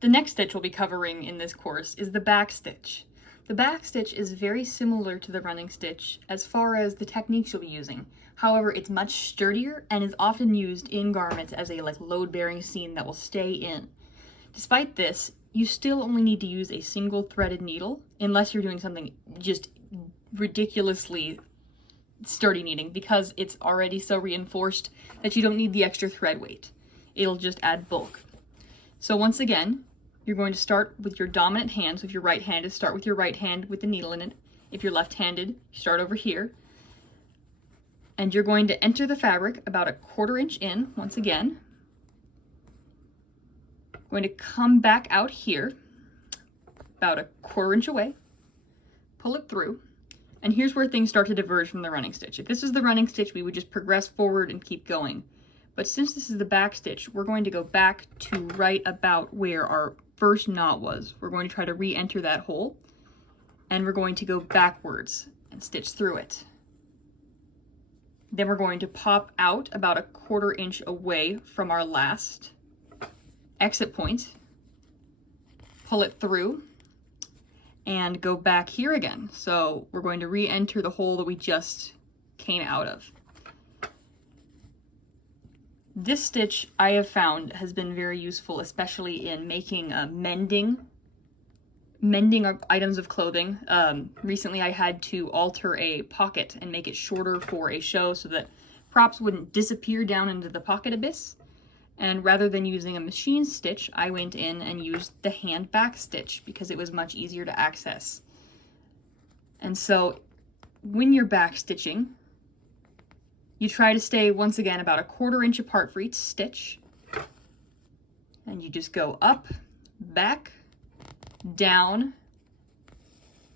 The next stitch we'll be covering in this course is the back stitch. The back stitch is very similar to the running stitch as far as the techniques you'll be using. However, it's much sturdier and is often used in garments as a load-bearing seam that will stay in. Despite this, you still only need to use a single threaded needle unless you're doing something just ridiculously sturdy knitting, because it's already so reinforced that you don't need the extra thread weight. It'll just add bulk. So once again, you're going to start with your dominant hand. So if you're right-handed, start with your right hand with the needle in it. If you're left-handed, start over here. And you're going to enter the fabric about 1/4 inch in, once again. Going to come back out here, about 1/4 inch away, pull it through, and here's where things start to diverge from the running stitch. If this is the running stitch, we would just progress forward and keep going. But since this is the back stitch, we're going to go back to right about where our first knot was. We're going to try to re-enter that hole, and we're going to go backwards and stitch through it. Then we're going to pop out about 1/4 inch away from our last exit point, pull it through, and go back here again. So we're going to re-enter the hole that we just came out of. This stitch I have found has been very useful, especially in making mending items of clothing. Recently I had to alter a pocket and make it shorter for a show so that props wouldn't disappear down into the pocket abyss. And rather than using a machine stitch, I went in and used the hand back stitch because it was much easier to access. And so when you're back stitching, you try to stay, once again, about 1/4 inch apart for each stitch. And you just go up, back, down,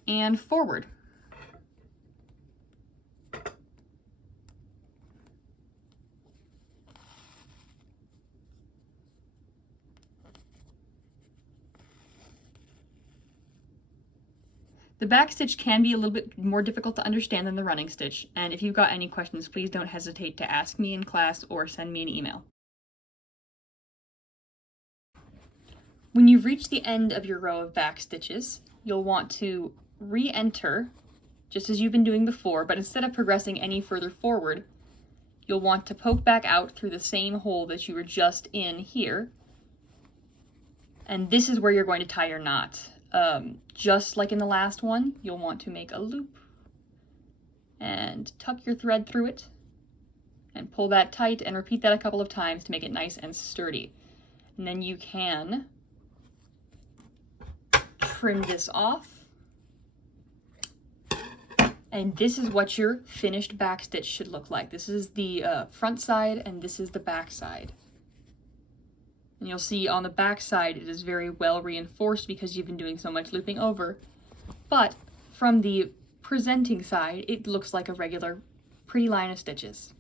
and forward. The back stitch can be a little bit more difficult to understand than the running stitch, and if you've got any questions, please don't hesitate to ask me in class or send me an email. When you've reached the end of your row of back stitches, you'll want to re-enter just as you've been doing before, but instead of progressing any further forward, you'll want to poke back out through the same hole that you were just in here, and this is where you're going to tie your knot. Just like in the last one, you'll want to make a loop and tuck your thread through it and pull that tight, and repeat that a couple of times to make it nice and sturdy. And then you can trim this off, and this is what your finished back stitch should look like. This is the front side and this is the back side. And you'll see on the back side it is very well reinforced because you've been doing so much looping over. But from the presenting side, it looks like a regular pretty line of stitches.